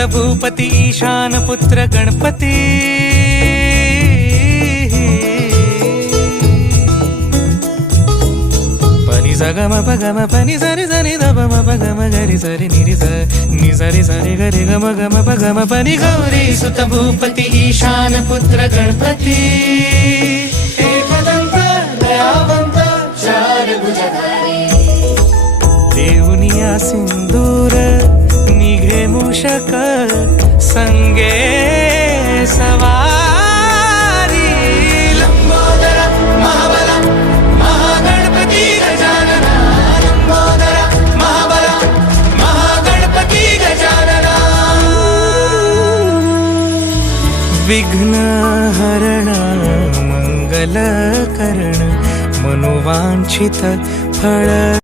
सुत भूपती ईशान पुत्र गणपती पनी सगम पगम पनी सरी सरी दबम पगम गरी सरी निरी नि सरी सरी गरी गम गम पगम पनी गौरी सुत भूपती ईशान पुत्र गणपती एकदंत दयावंत चार भुजधारी देवनिया सिंदूर निघे मूषक संगे सवारी लंबोदर महाबला महागणपती गजानना लंबोदर महाबला महागणपती गजानना विघ्न हरण मंगल करण मनोवांछित फळ